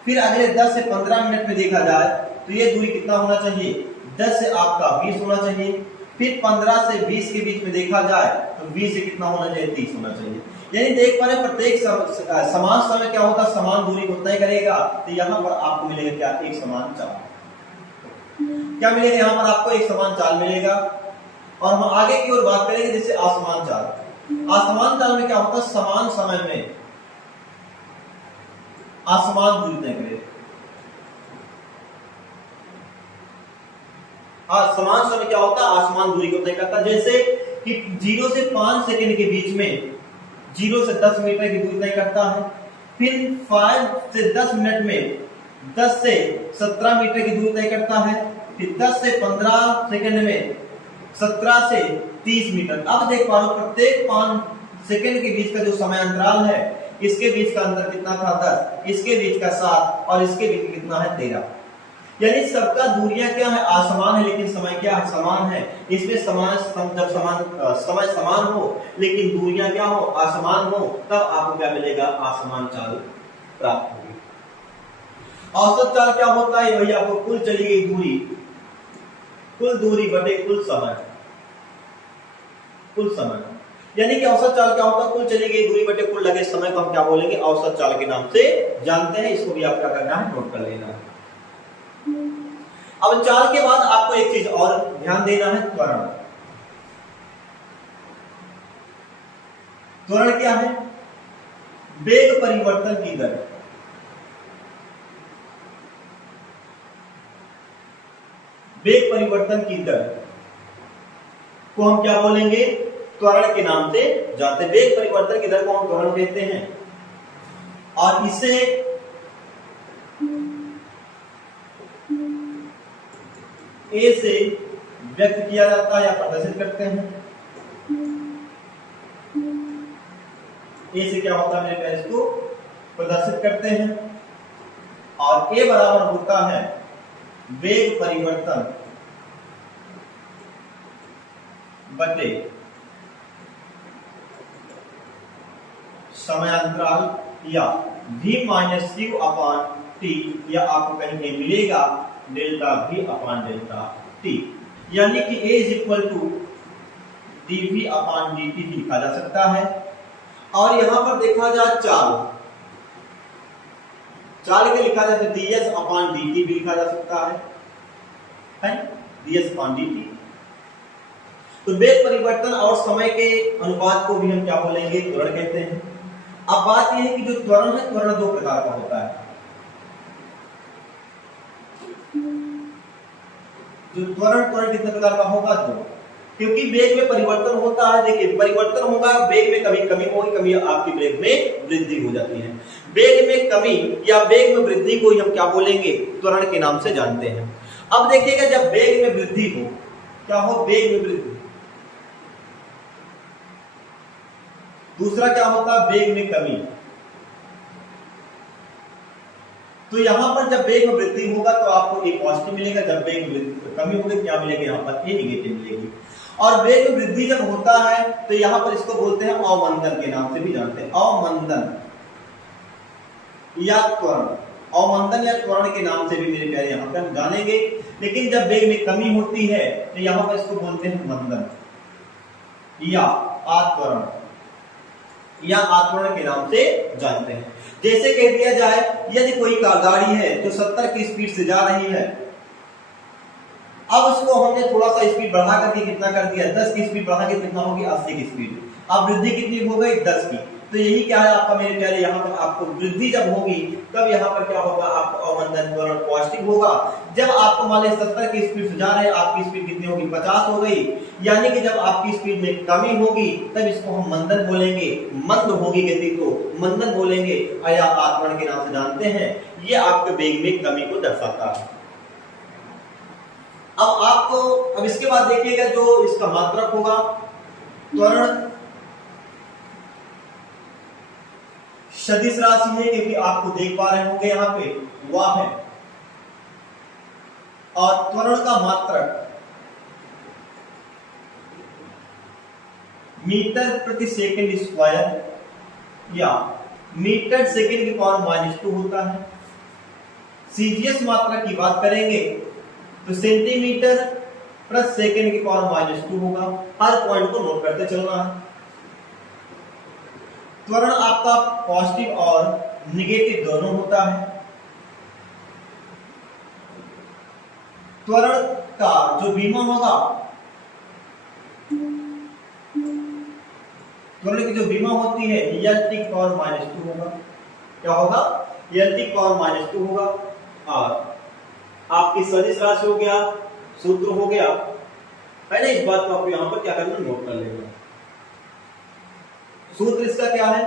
फिर अगले 10 से 15 मिनट में देखा जाए तो ये दूरी कितना होना चाहिए, 10 से आपका 20 होना चाहिए। फिर 15 से 20 के बीच में देखा जाए तो 20 से कितना होना चाहिए, 30 होना चाहिए। यानी देख पा रहे प्रत्येक समान समय क्या होगा, समान दूरी को तय करेगा। तो यहाँ पर आपको मिलेगा क्या, एक समान चाल। क्या मिलेगा यहाँ पर आपको, एक समान चाल मिलेगा। और हम आगे की ओर बात करेंगे जैसे असमान चाल। असमान चाल में क्या होता है, समान समय में असमान दूरी तय करेगा। समान समय क्या होता है, आसमान दूरी को तय करता है। जैसे कि 0 से 5 सेकंड के बीच में 0 से 10 मीटर की दूरी तय करता है। फिर 5 से 10 मिनट में 10 से 17 मीटर की दूरी तय करता है। फिर 10 से 15 सेकंड में 17 से 30 मीटर। अब देख पा रहे हो प्रत्येक 5 सेकंड के बीच का जो समय अंतराल है, इसके बीच का अंतर कितना था, 10, इसके बीच का 7 और इसके बीच कितना है, 13। यानी सबका दूरियां क्या है, असमान है, लेकिन समय क्या है, समान है। इसमें जब समय समान हो लेकिन दूरियां क्या हो, असमान हो, तब आपको क्या मिलेगा, असमान चाल प्राप्त होगी। औसत चाल क्या होता है, वही आपको कुल चली गई दूरी, कुल दूरी बटे कुल समय, कुल समय। यानी कि औसत चाल क्या होता है, कुल चली गई दूरी बटे कुल लगे समय को हम क्या बोलेंगे, औसत चाल के नाम से जानते हैं। इसको भी आप क्या करना है, नोट कर लेना है। अब चाल के बाद आपको एक चीज और ध्यान देना है, त्वरण। त्वरण क्या है, वेग परिवर्तन की दर। वेग परिवर्तन की दर को हम क्या बोलेंगे, त्वरण के नाम से जानते हैं। वेग परिवर्तन की दर को हम त्वरण कहते हैं। और इसे ए से व्यक्त किया जाता है या प्रदर्शित करते हैं। ए से क्या होता है मेरे प्यारे, इसको प्रदर्शित करते हैं। और ए बराबर होता है वेग परिवर्तन बटे समयांतराल या v minus Q upon T, या आपको कहीं मिलेगा delta v upon delta T. यानी कि a is equal to dv upon dt भी लिखा जा सकता है। और यहां पर देखा जाए चाल के लिखा जाए तो ds अपॉन dt भी लिखा जा सकता है ds अपॉन dt। तो वेग परिवर्तन और समय के अनुपात को भी हम क्या बोलेंगे, त्वरण कहते हैं। अब बात यह है कि जो त्वरण है, त्वरण दो प्रकार का होता है। जो त्वरण कितने प्रकार का होगा, दो, क्योंकि वेग में परिवर्तन होता है। देखिए परिवर्तन होगा, वेग में कभी कमी होगी, कभी आपकी वेग में वृद्धि हो जाती है। वेग में कमी या वेग में वृद्धि को हम क्या बोलेंगे, त्वरण के नाम से जानते हैं। अब देखिएगा जब वेग में वृद्धि हो, क्या हो, वेग में वृद्धि। दूसरा क्या होता है, वेग में कमी। तो यहां पर जब वेग में वृद्धि होगा तो आपको एक पॉजिटिव मिलेगा, जब वेग में कमी होगी क्या मिलेगा, यहां पर ए नेगेटिव मिलेगी। और वेग में वृद्धि जब होता है तो यहां पर इसको बोलते हैं अवमंदन के नाम से भी जानते हैं, अवमंदन या त्वरण। अवमंदन या त्वरण के नाम से भी मेरे प्यारे यहां पर हम जानेंगे। लेकिन जब वेग में कमी होती है तो यहां पर इसको बोलते हैं मंदन या आत्वरण, या आत्वरण के नाम से जानते हैं। जैसे कह दिया जाए यदि कोई गाड़ी है जो 70 की स्पीड से जा रही है, अब उसको हमने थोड़ा सा स्पीड बढ़ा करके कितना कर दिया, 10 की स्पीड बढ़ा के कितना होगी, 80 की स्पीड। अब वृद्धि कितनी हो गई, 10 की। तो यही क्या है आपका मेरे प्यारे, यहाँ पर आपको वृद्धि जब होगी तब यहाँ पर क्या होगा, आपको अवमंदन त्वरण पॉजिटिव होगा। जब आपको मान लीजिए 70 की स्पीड से जा रहे हैं, आपकी स्पीड कितनी होगी, 50 हो गई, यानी कि जब आपकी स्पीड में कमी होगी तब इसको हम मंदन बोलेंगे। मंद होगी गति को मंदन बोलेंगे, या आत्वरण के नाम से जानते हैं। ये आपके वेग में कमी को दर्शाता है। अब आपको अब इसके बाद देखिएगा जो इसका मात्रक होगा, त्वरण सदिश राशि है, क्योंकि आपको देख पा रहे होंगे यहाँ पे वह है। और त्वरण का मात्रक मीटर प्रति सेकंड स्क्वायर या मीटर सेकंड की पावर -2 होता है। सीजीएस मात्रक की बात करेंगे तो सेंटीमीटर प्रति सेकंड की पावर -2 होगा। हर पॉइंट को नोट करते चलना है। त्वरण आपका पॉजिटिव और निगेटिव दोनों होता है। त्वरण का जो बीमा होगा, त्वरण की जो बीमा होती है lt की पावर -2 होगा। क्या होगा, lt की पावर -2 होगा। और आपकी सदिश राशि हो गया, सूत्र हो गया, है ना। इस बात को आपको यहां पर क्या करना, नोट कर लेना। सूत्र इसका क्या है,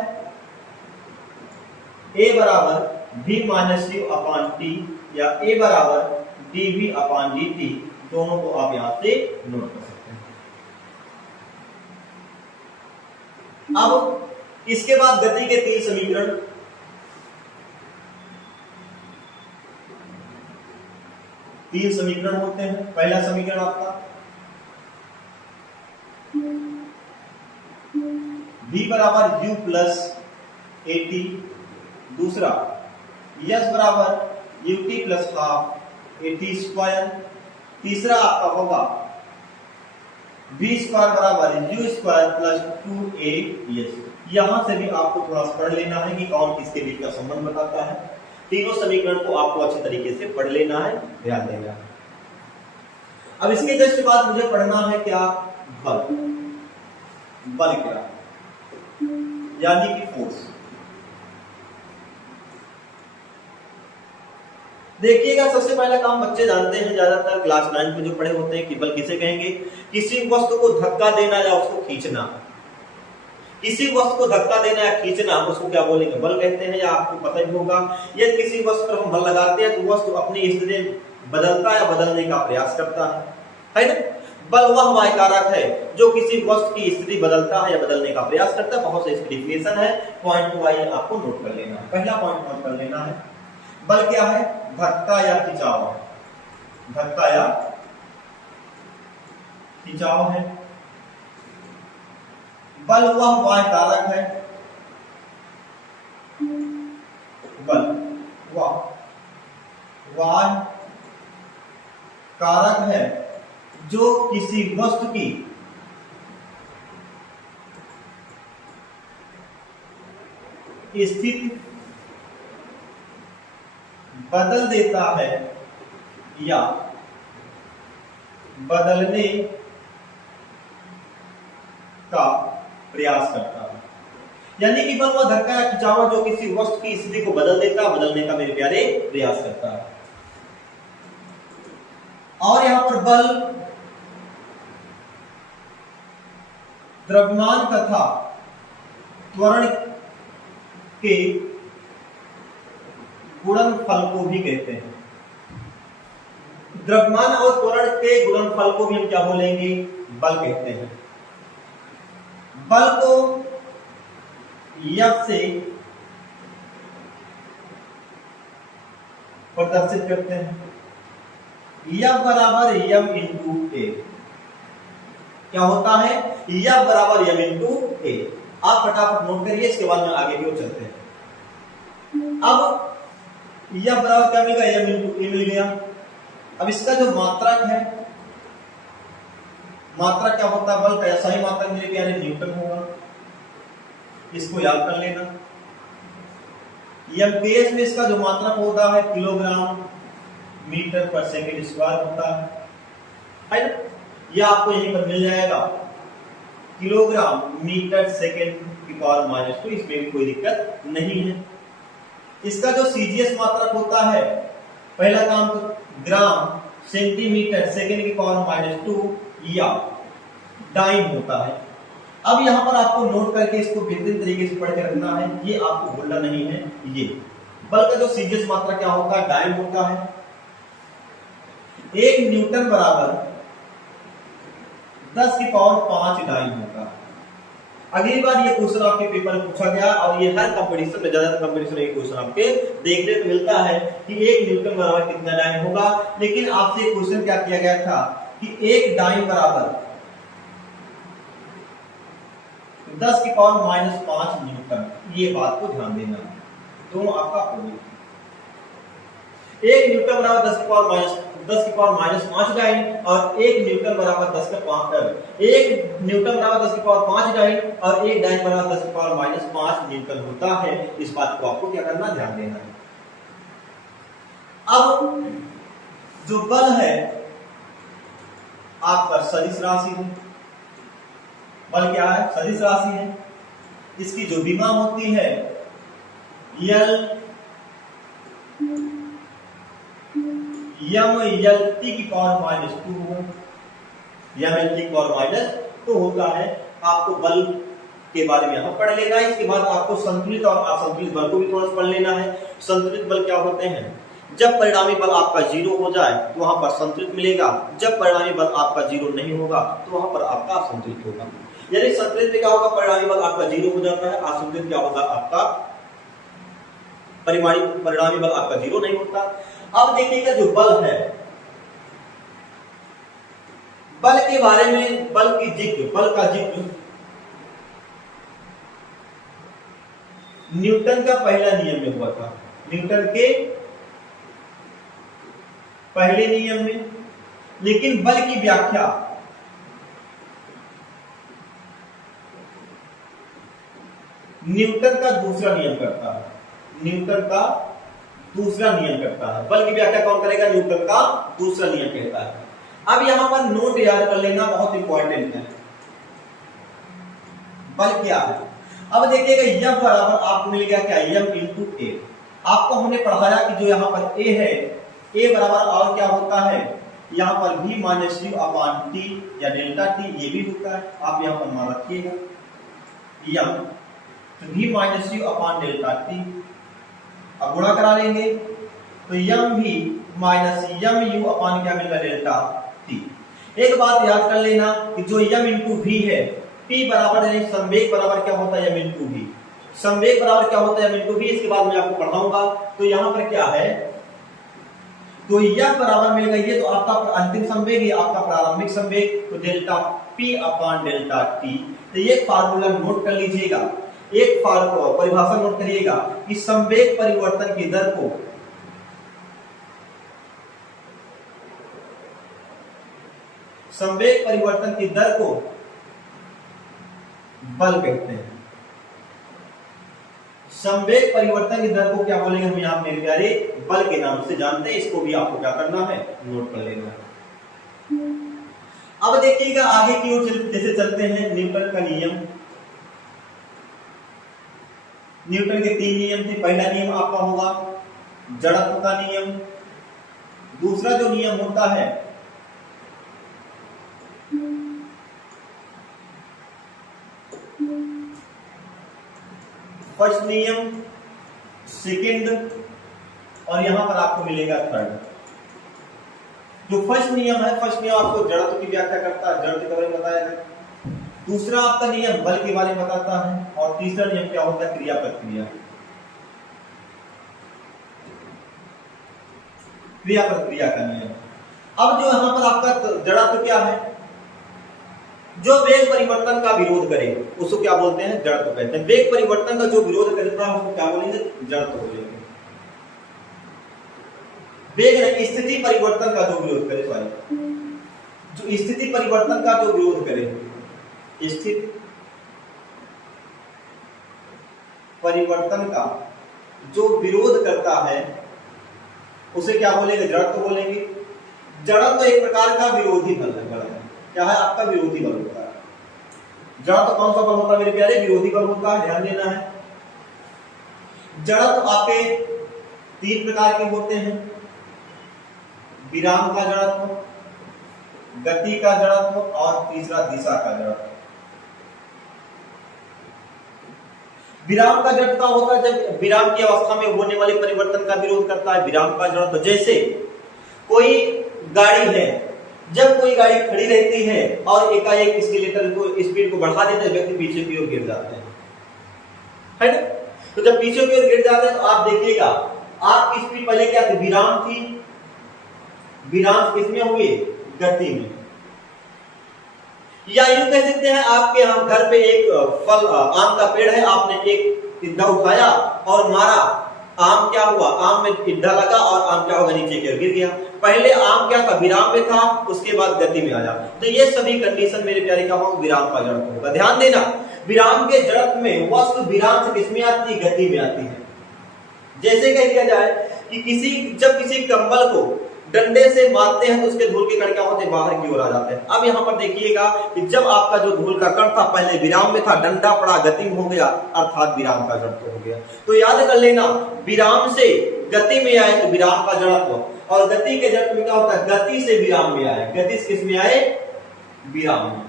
a बराबर v minus u upon T या a बराबर dv अपॉन dt, दोनों को आप यहां से नोट कर सकते हैं। अब इसके बाद गति के 3 समीकरण। तीन समीकरण होते हैं। पहला समीकरण आपका v बराबर u प्लस at, दूसरा s बराबर ut plus half at square, तीसरा आपका होगा v स्क्वायर बराबर u स्क्वायर प्लस 2as। यहां से भी आपको थोड़ा सा पढ़ लेना है कि कौन किसके बीच का संबंध बताता है। तीनों समीकरण को आपको अच्छे तरीके से पढ़ लेना है, ध्यान देना। अब इसके जस्ट बाद मुझे पढ़ना है क्या, बल। बल क्या, यानी कि फोर्स। देखिएगा सबसे पहला काम बच्चे जानते हैं, ज्यादातर क्लास 9 में जो पढ़े होते हैं कि बल किसे कहेंगे, किसी वस्तु को धक्का देना या उसको खींचना। किसी वस्तु को धक्का देना या खींचना उसको क्या बोलेंगे, बल कहते हैं। या आपको पता ही होगा यदि किसी वस्तु पर हम बल लगाते हैं तो वस्तु अपनी स्थिति बदलता या बदलने का प्रयास करता है ना। बल वह वाय कारक है जो किसी वस्तु की स्थिति बदलता है या बदलने का प्रयास करता है। बहुत से इसकी डिफिनेशन है, पॉइंट वाइज आपको नोट कर लेना है। पहला पॉइंट नोट कर लेना है, बल क्या है, धक्का या खिंचाव। धक्का या खिंचाव है। बल वह वाय कारक है, बल वह वाय कारक है जो किसी वस्तु की स्थिति बदल देता है या बदलने का प्रयास करता है। यानी कि बल वह धक्का या खिंचाव जो किसी वस्तु की स्थिति को बदल देता, बदलने का मेरे प्यारे प्रयास करता है। और यहां पर बल द्रव्यमान तथा त्वरण के गुणनफल को भी कहते हैं। द्रव्यमान और त्वरण के गुणनफल को भी हम क्या बोलेंगे? बल कहते हैं। बल को F से प्रदर्शित करते हैं। F बराबर m इंटू ए। क्या होता है? F बराबर m इंटू ए। आप फटाफट नोट करिए, इसके बाद में आगे की ओर चलते हैं। अब F बराबर क्या मिलेगा? m इंटू ए मिल गया। अब इसका जो मात्रक है, मात्रक क्या होता है? बल का ऐसा ही मात्रक मेरे प्यारे न्यूटन होगा, इसको याद कर लेना। एमपीएस में इसका जो मात्रक होता है किलोग्राम मीटर पर सेकंड स्क्वायर होता है ना? यह आपको यहीं पर मिल जाएगा, किलोग्राम मीटर सेकंड की पावर -2। इसमें भी कोई दिक्कत नहीं है। इसका जो सीजीएस मात्रक होता है, पहला काम तो ग्राम सेंटीमीटर सेकंड की पावर -2 या डाइन होता है। अब यहां पर आपको नोट करके इसको बेहतरीन तरीके से पढ़ के रखना है, ये आपको भूलना नहीं है। ये बल का जो सीजीएस मात्रा क्या होता है? डाइन होता है। 1 न्यूटन बराबर 10 की पावर 5 डाइन होता है। अगली बार ये क्वेश्चन आपके पेपर में पूछा गया और ये हर कंपटीशन में, ज्यादातर कंपटीशन में ये क्वेश्चन आपके देखने को मिलता है कि 1 न्यूटन बराबर कितना डाइन होगा। लेकिन आपसे क्वेश्चन क्या किया गया था कि 1 डाइन बराबर 10 की पावर -5 न्यूटन। ये बात को ध्यान देना, दोनों आपका अपोजिट। 1 न्यूटन बराबर 10 की पावर -5 डाइन और 1 न्यूटन बराबर 10 की पावर 5 डाइन और 1 डाइन बराबर 10 की पावर -5 न्यूटन होता है। इस बात को आपको क्या करना, ध्यान देना है। अब जो बल है आपका सदिश राशि है। बल क्या है? सदिश राशि है। इसकी जो विमा होती है L टी की पावर -2 टी की पावर -2 होता है। आपको बल के बारे में यहां पढ़ लेना है। इसके बाद आपको संतुलित और असंतुलित बल को भी थोड़ा सा पढ़ लेना है। संतुलित बल क्या होते हैं? जब परिणामी बल आपका 0 हो जाए तो वहां पर संतुलित मिलेगा, जब परिणामी बल आपका 0 नहीं होगा तो वहां पर आपका असंतुलित होगा। यानी संतुलित में क्या होगा? परिणामी बल आपका 0 हो जाता है। असंतुलित क्या होगा? आपका परिणामी बल आपका 0 नहीं होता। अब देखिएगा जो बल है, बल के बारे में, बल का जिक्र न्यूटन का पहला नियम में हुआ था। न्यूटन के पहले नियम में। लेकिन बल की व्याख्या न्यूटन का दूसरा नियम करता है। न्यूटन का दूसरा नियम करता है। बल की व्याख्या कौन करेगा? न्यूटन का दूसरा नियम कहता है। अब यहां पर नोट याद कर लेना, बहुत इंपॉर्टेंट है। बल क्या है? अब देखिएगा F बराबर आपको मिल गया क्या? m इंटू ए। आपको हमने पढ़ाया कि जो यहाँ पर a है, a बराबर और क्या होता है? यहाँ पर v minus you upon T या डेल्टा टी, ये भी होता है। आप यहाँ पर मान रखिएगा m, तो v minus you upon delta T. अब गुणा करा लेंगे तो m v minus m u upon क्या मिल रहा है? Delta T. एक बात याद कर लेना कि जो m इंटू v है, p बराबर यानी संवेग बराबर क्या होता है? m into v। संवेग बराबर क्या होता है? m into v। इसके बाद मैं आपको पढ़ाऊंगा। तो यहाँ पर क्या है? तो F बराबर मिलेगा, ये तो आपका अंतिम संवेग, ये आपका प्रारंभिक संवेग, तो delta p upon delta t। तो ये फार्मूला नोट कर लीजिएगा, एक परिभाषा नोट करिएगा कि संवेग परिवर्तन की दर को बल कहते हैं। संवेग परिवर्तन की दर को क्या बोलेंगे हम यहाँ मेरे प्यारे, बल के नाम से जानते हैं। इसको भी आपको क्या करना है, नोट कर लेना है। अब देखिएगा आगे की ओर जैसे चलते हैं, न्यूटन का नियम। न्यूटन के 3 नियम थे। पहला नियम आपका होगा जड़त्व का नियम। दूसरा जो नियम होता है फर्स्ट नियम, सेकंड, और यहां पर आपको मिलेगा थर्ड। जो फर्स्ट नियम है, फर्स्ट नियम आपको जड़त्व की व्याख्या करता है, जड़त्व के बारे में बताएगा। दूसरा आपका नियम बल के बारे में बताता है, और तीसरा नियम क्या होता है, क्रिया प्रतिक्रिया। क्रिया प्रतिक्रिया का नियम। अब जो यहां पर आपका जड़त्व क्या है, जो वेग परिवर्तन का विरोध करे उसको क्या बोलते हैं, जड़त्व कहते हैं। वेग परिवर्तन का जो विरोध करता है उसको क्या बोलेंगे, जड़त्व बोलेंगे। वेग स्थिति परिवर्तन का जो विरोध करे, सॉरी, जो स्थिति परिवर्तन का जो विरोध करे, स्थिति परिवर्तन का जो विरोध करता है उसे क्या बोलेंगे, जड़त्व बोलेंगे। जड़त्व एक प्रकार का विरोधी बल है। क्या है, आपका विरोधी बल होता है। जड़त्व कौन सा बल होता है मेरे प्यारे, विरोधी बल होता है, ध्यान देना है। जड़त्व आपके 3 प्रकार के होते हैं, विराम का जड़त्व, गति का जड़त्व, और तीसरा दिशा का जड़त्व। विराम का जड़त्व क्या होता है, जब विराम की अवस्था में होने वाले परिवर्तन का विरोध करता है विराम का जड़त्व। जैसे कोई गाड़ी है, जब कोई गाड़ी खड़ी रहती है और एकाएक एक्सीलरेटर को स्पीड को बढ़ा देते हैं, व्यक्ति पीछे की ओर गिर जाते हैं, है ना। तो जब पीछे की ओर गिर जाते हैं तो आप देखिएगा आपकी स्पीड पहले क्या थी, विराम थी। विराम किसमें हुए, गति में। या यूं कह सकते हैं आपके यहाँ घर पे एक फल आम का पेड़ है, आपने एक टिड्डा उठाया और मारा, आम क्या हुआ, आम में टिड्डा लगा और आम क्या होगा, नीचे की ओर गिर गया। पहले आम क्या था, विराम में था, उसके बाद गति में आया। तो ये सभी कंडीशन मेरे प्यारे क्या होगा, विराम का जड़त्व होगा। ध्यान देना, विराम के जड़त्व में वस्तु विराम से किसमें आती है, गति में आती है। जैसे कह दिया जाए कि जब किसी कंबल को डंडे से मारते हैं तो उसके धूल के कण क्या होते हैं, बाहर की ओर आ जाते हैं। अब यहाँ पर देखिएगा कि जब आपका जो धूल का कण था पहले विराम में था, डंडा पड़ा, गति में हो गया, अर्थात विराम का जड़त्व हो गया। तो याद कर लेना, विराम से गति में आए तो विराम का जड़त्व, और गति के जड़त्व में क्या होता है, गति से विराम में आए, गति से किस में आए, विराम में।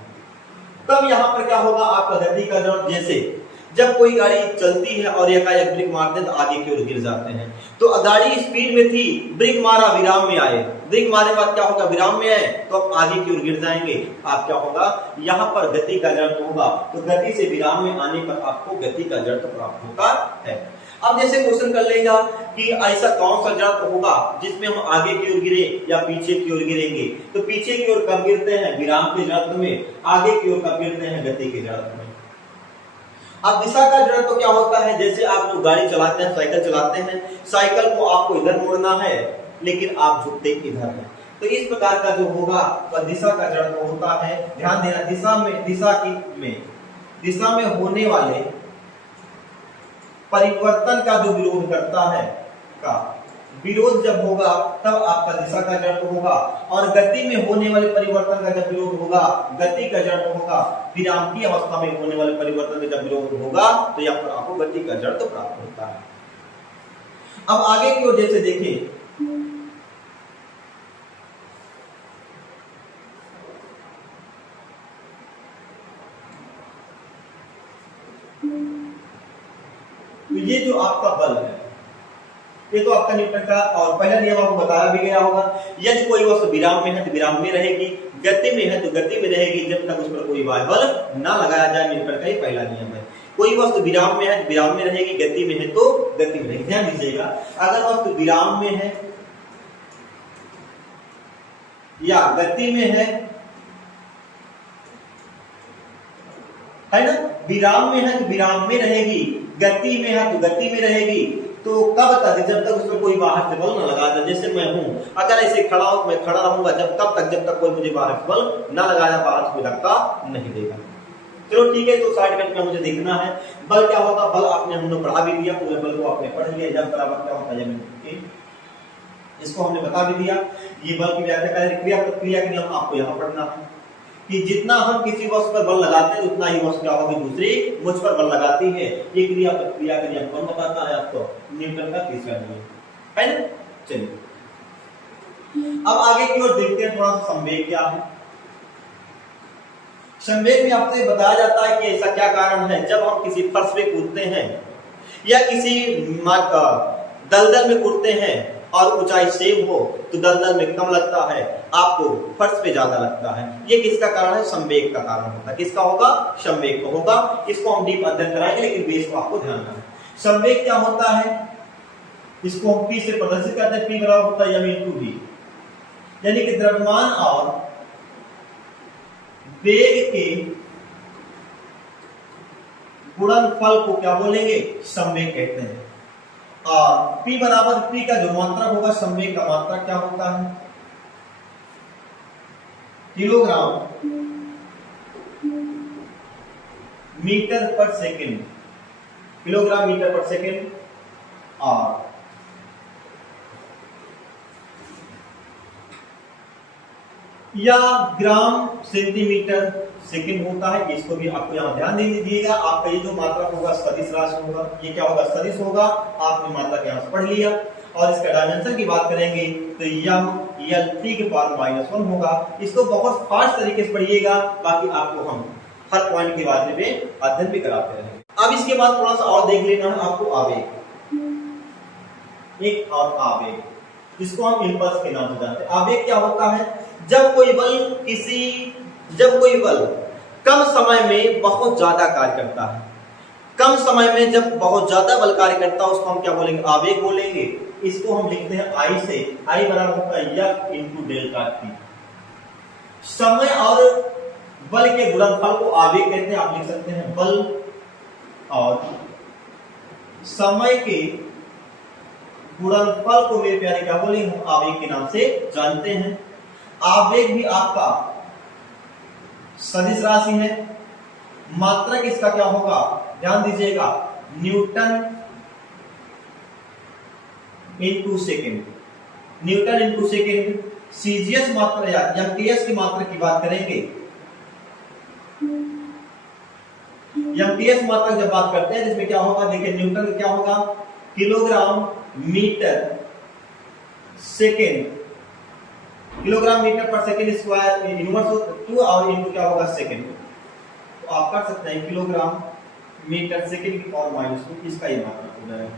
तब यहाँ पर क्या होगा, आपका गति का जड़त्व। जैसे जब कोई गाड़ी चलती है और एकाएक ब्रेक मारते हैं तो आगे की ओर गिर जाते हैं। तो गाड़ी स्पीड में थी, ब्रेक मारा, विराम में आए, ब्रेक मारने के बाद क्या होगा, विराम में आए तो अब आगे की ओर गिर जाएंगे। आप क्या होगा, यहाँ पर गति का जड़त्व होगा। तो गति से विराम में आने पर आपको गति का जड़त्व प्राप्त होता है। अब जैसे क्वेश्चन कर लेगा कि ऐसा कौन सा जड़त्व होगा जिसमें हम आगे की ओर गिरे या पीछे की ओर गिरेंगे। तो पीछे की ओर कब गिरते हैं, विराम के जड़त्व में, आगे की ओर कब गिरते हैं, गति के जड़त्व में। अब दिशा का जड़त्व क्या होता है, जैसे आप जो गाड़ी चलाते हैं, साइकिल चलाते हैं, साइकिल को आपको इधर मोड़ना है लेकिन आप झुकते इधर हैं, तो इस प्रकार का जो होगा वह दिशा का जड़त्व होता है। ध्यान देना, दिशा में होने वाले परिवर्तन का जो विरोध करता है, का विरोध जब होगा तब आपका दिशा का जड़त्व होगा, और गति में होने वाले परिवर्तन का जब विरोध होगा, गति का जड़त्व होगा। विराम की अवस्था में होने वाले परिवर्तन का जब विरोध होगा तो यहाँ पर आपको गति का जड़त्व प्राप्त होता है। अब आगे की ओर जैसे देखें, तो ये जो आपका बल है, ये तो आपका न्यूटन का, और पहला नियम आपको बताया भी गया होगा, यदि कोई वस्तु विराम में है तो विराम में रहेगी, गति में है तो गति में रहेगी, जब तक उस पर कोई बाह्य बल ना लगाया जाए। न्यूटन का ये पहला नियम है। कोई वस्तु विराम में है तो विराम में रहेगी, गति में है तो गति में रहेगी। ध्यान दीजिएगा, अगर वस्तु विराम में है या गति में है ना, विराम में है तो विराम में रहेगी, गति में है तो गति में रहेगी। तो कब तक, जब तक उसमें कोई बाहर से बल न लगा दे। जैसे मैं हूं, अगर ऐसे खड़ा हूं, मैं खड़ा रहूंगा जब तक कोई मुझे बाहर से बल न लगाया, बाहर से धक्का नहीं देगा। चलो ठीक है, तो शॉर्टकट में मुझे देखना है बल क्या होगा। बल आपने हमने पढ़ा भी दिया, पूरे बल को आपने पढ़ लिया। जब बराबर क्या होता है, इसको हमने बता भी दिया। ये बल की व्याख्या करें, क्रिया प्रतिक्रिया के नियम आपको यहाँ पढ़ना है कि जितना हम किसी वस्तु पर बल लगाते हैं उतना ही वस्तु क्या होगी, दूसरी मुझ पर बल लगाती है। ये क्रिया प्रतिक्रिया का नियम कौन बताता है आपको, न्यूटन का तीसरा नियम है ना। चलिए अब आगे की ओर देखते हैं, थोड़ा सा संवेग क्या है। संवेग में आपसे बताया जाता है कि ऐसा क्या कारण है जब हम किसी फर्श पे कूदते हैं या किसी दलदल में कूदते हैं और ऊंचाई सेम हो तो दलदल में कम लगता है, आपको फर्श पे ज्यादा लगता है। ये किसका कारण है, संवेग का कारण होता है। किसका होगा, संवेग का होगा। इसको हम डीप अध्ययन कराएंगे, लेकिन बेस को आपको ध्यान रखना है। संवेग क्या होता है, इसको हम P से प्रदर्शित करते हैं। P बराबर होता है m/v, यानी कि द्रव्यमान और वेग के गुणनफल को क्या बोलेंगे, संवेग कहते हैं। और P बराबर P का जो मात्रक होगा, संवेग का मात्रक क्या होता है, किलोग्राम मीटर पर सेकंड, किलोग्राम मीटर पर सेकंड। और या ग्राम सेंटीमीटर सेकंड होता है। इसको भी आपको यहाँ ध्यान दे दीजिएगा। आपका ये जो मात्रक होगा सदिश राशि होगा, ये क्या होगा, सदिश होगा। आपने मात्रक यहाँ से पढ़ लिया। और इसका डायमेंशन की बात करेंगे तो m/(L3)⁻⁻1 होगा। इसको बहुत फास्ट तरीके से पढ़िएगा, बाकी आपको हम हर पॉइंट के बारे में अध्ययन भी कराते रहेंगे। अब इसके बाद थोड़ा सा और देख लेना है आपको, आवेग। एक और आवेग, इसको हम इंपल्स के नाम से जानते हैं। आवेग क्या होता है, जब कोई बल कम समय में बहुत ज्यादा कार्य करता है। कम समय में जब बहुत ज्यादा बल कार्य करता है उसको हम क्या बोलेंगे, आवेग बोलेंगे। इसको हम लिखते हैं I से। I बराबर होता है F×Δt। समय और बल के गुणनफल को आवेग कहते हैं। आप लिख सकते हैं बल और समय के गुणनफल को मेरे प्यारे क्या बोलेंगे, हम आवेग के नाम से जानते हैं। आवेग भी आपका सदिश राशि है। मात्रक इसका क्या होगा, ध्यान दीजिएगा, Newton into second. Newton into second. CGS मात्रा या एमटीएस की मात्रा की बात करेंगे, एमटीएस मात्रा जब बात करते हैं जिसमें क्या होगा, देखिए न्यूटन क्या होगा, kilogram metre second. Kilogram metre पर सेकेंड स्क्वायर इनवर्स 2 और इनटू क्या होगा, सेकेंड। तो आप कर सकते हैं किलोग्राम मीटर सेकेंड की पावर -2, इसका ये मात्रक हो जाएगा।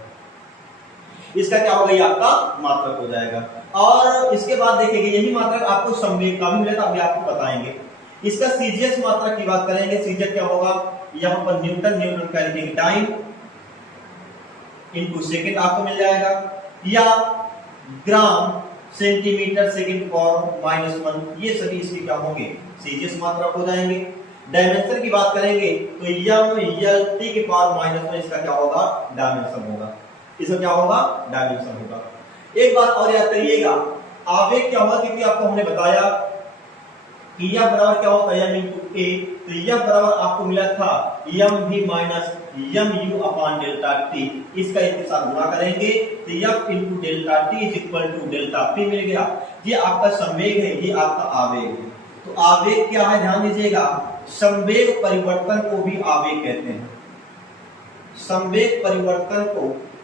इसका क्या होगा, ये आपका मात्रक हो जाएगा। और इसके बाद देखेंगे यही मात्रक आपको संवेग का भी मिलेगा, अभी आपको बताएंगे। इसका सीजीएस मात्रक की बात करेंगे, सीजीएस क्या होगा, यहां पर न्यूटन का लिखेंगे टाइम इंटू सेकेंड आपको मिल जाएगा, या ग्राम सेंटीमीटर सेकेंड पावर -1, ये सभी इसके क्या होंगे, सीजीएस मात्रक हो जाएंगे। डायमेंशन की बात करेंगे तो m/L3 की पावर -1 इसका क्या होगा, डायमेंशन होगा। इसका क्या होगा, डायमेंशन होगा। एक बात और याद करिएगा, आवेग क्या होगा, क्योंकि आपको हमने बताया कि F बराबर क्या होता है, m/a। तो F बराबर आपको मिला था mv mu/Δt। इसका इसके साथ गुणा करेंगे तो F×Δt =Δp मिल गया। ये आपका संवेग है, ये आपका आवेग है। तो आवेग क्या है, ध्यान दीजिएगा, संवेग परिवर्तन को भी आवेग कहते हैं। संवेग परिवर्तन को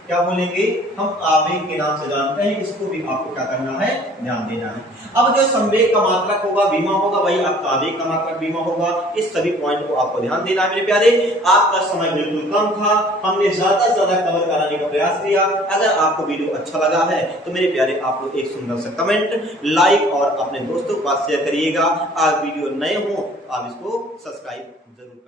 क्या बोलेंगे, हम आवेग के नाम से जानते हैं। इसको भी आपको क्या करना है, ध्यान देना है। अब जो संवेग का मात्रक होगा बीमा होगा, वही आपका आवेग का मात्रक बीमा होगा। इस सभी पॉइंट को आपको ध्यान देना है मेरे प्यारे। आपका समय बिल्कुल कम था, हमने ज्यादा से ज्यादा कवर कराने का प्रयास किया। अगर आपको वीडियो अच्छा लगा है तो मेरे प्यारे आप लोग एक सुंदर सा कमेंट, लाइक और अपने दोस्तों के पास शेयर करिएगा। आप वीडियो नए हो आप इसको सब्सक्राइब जरूर